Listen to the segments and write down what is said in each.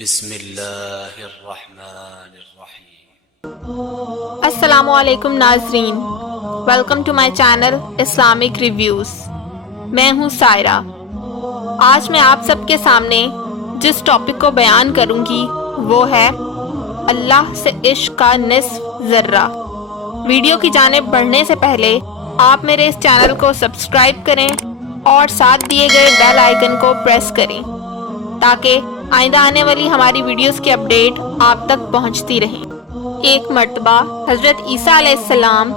بسم اللہ الرحمن الرحیم۔ السلام علیکم ناظرین، welcome to my channel Islamic reviews. میں ہوں سائرہ۔ آج میں آپ سب کے سامنے جس ٹاپک کو بیان کروں گی وہ ہے اللہ سے عشق کا نصف ذرہ۔ ویڈیو کی جانب بڑھنے سے پہلے آپ میرے اس چینل کو سبسکرائب کریں اور ساتھ دیے گئے بیل آئیکن کو پریس کریں تاکہ آئندہ آنے والی ہماری ویڈیوز کی اپڈیٹ آپ تک پہنچتی رہیں۔ ایک مرتبہ حضرت عیسیٰ علیہ السلام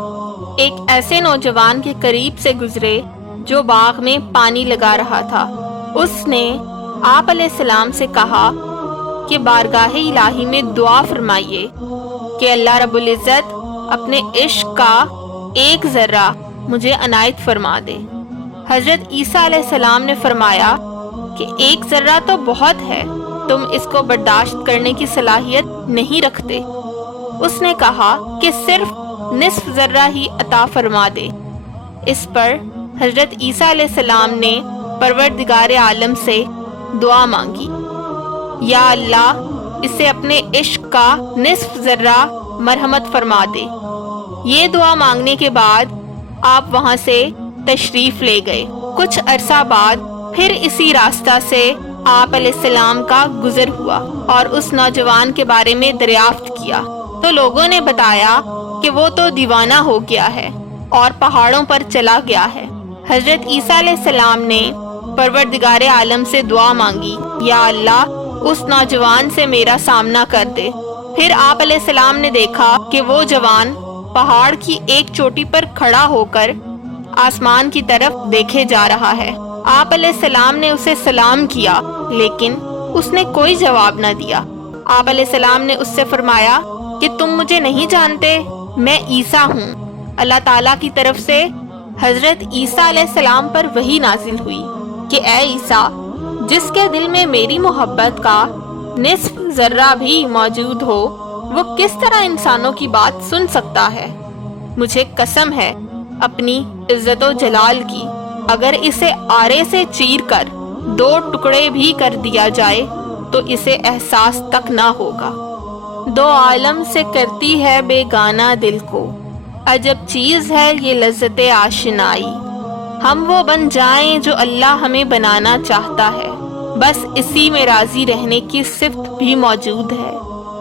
ایک ایسے نوجوان کے قریب سے گزرے جو باغ میں پانی لگا رہا تھا۔ اس نے آپ علیہ السلام سے کہا کہ بارگاہ الہی میں دعا فرمائیے کہ اللہ رب العزت اپنے عشق کا ایک ذرہ مجھے عنایت فرما دے۔ حضرت عیسیٰ علیہ السلام نے فرمایا کہ ایک ذرہ تو بہت ہے، تم اس کو برداشت کرنے کی صلاحیت نہیں رکھتے۔ اس نے کہا کہ صرف نصف ذرہ ہی عطا فرما دے۔ اس پر حضرت عیسیٰ علیہ السلام نے پروردگار عالم سے دعا مانگی، یا اللہ اسے اپنے عشق کا نصف ذرہ مرحمت فرما دے۔ یہ دعا مانگنے کے بعد آپ وہاں سے تشریف لے گئے۔ کچھ عرصہ بعد پھر اسی راستہ سے آپ علیہ السلام کا گزر ہوا اور اس نوجوان کے بارے میں دریافت کیا تو لوگوں نے بتایا کہ وہ تو دیوانہ ہو گیا ہے اور پہاڑوں پر چلا گیا ہے۔ حضرت عیسیٰ علیہ السلام نے پروردگار عالم سے دعا مانگی، یا اللہ اس نوجوان سے میرا سامنا کر دے۔ پھر آپ علیہ السلام نے دیکھا کہ وہ جوان پہاڑ کی ایک چوٹی پر کھڑا ہو کر آسمان کی طرف دیکھے جا رہا ہے۔ آپ علیہ السلام نے اسے سلام کیا لیکن اس نے کوئی جواب نہ دیا۔ آپ علیہ السلام نے اس سے فرمایا کہ تم مجھے نہیں جانتے، میں عیسیٰ ہوں۔ اللہ تعالیٰ کی طرف سے حضرت عیسیٰ علیہ السلام پر وحی نازل ہوئی کہ اے عیسیٰ، جس کے دل میں میری محبت کا نصف ذرہ بھی موجود ہو وہ کس طرح انسانوں کی بات سن سکتا ہے؟ مجھے قسم ہے اپنی عزت و جلال کی، اگر اسے آرے سے چیر کر 2 ٹکڑے بھی کر دیا جائے تو اسے احساس تک نہ ہوگا۔ 2 عالم سے کرتی ہے بیگانہ دل کو، عجب چیز ہے یہ لذت آشنائی۔ ہم وہ بن جائیں جو اللہ ہمیں بنانا چاہتا ہے، بس اسی میں راضی رہنے کی صفت بھی موجود ہے۔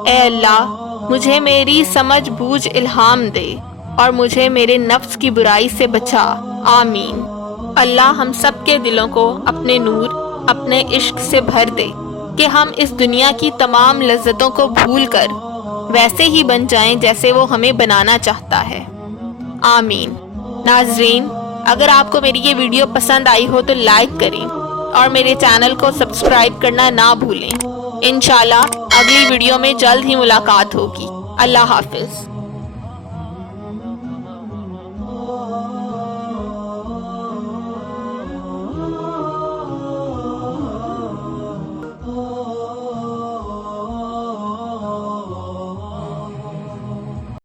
اے اللہ مجھے میری سمجھ بوجھ الہام دے اور مجھے میرے نفس کی برائی سے بچا، آمین۔ اللہ ہم سب کے دلوں کو اپنے نور، اپنے عشق سے بھر دے کہ ہم اس دنیا کی تمام لذتوں کو بھول کر ویسے ہی بن جائیں جیسے وہ ہمیں بنانا چاہتا ہے، آمین۔ ناظرین، اگر آپ کو میری یہ ویڈیو پسند آئی ہو تو لائک کریں اور میرے چینل کو سبسکرائب کرنا نہ بھولیں۔ انشاءاللہ اگلی ویڈیو میں جلد ہی ملاقات ہوگی۔ اللہ حافظ۔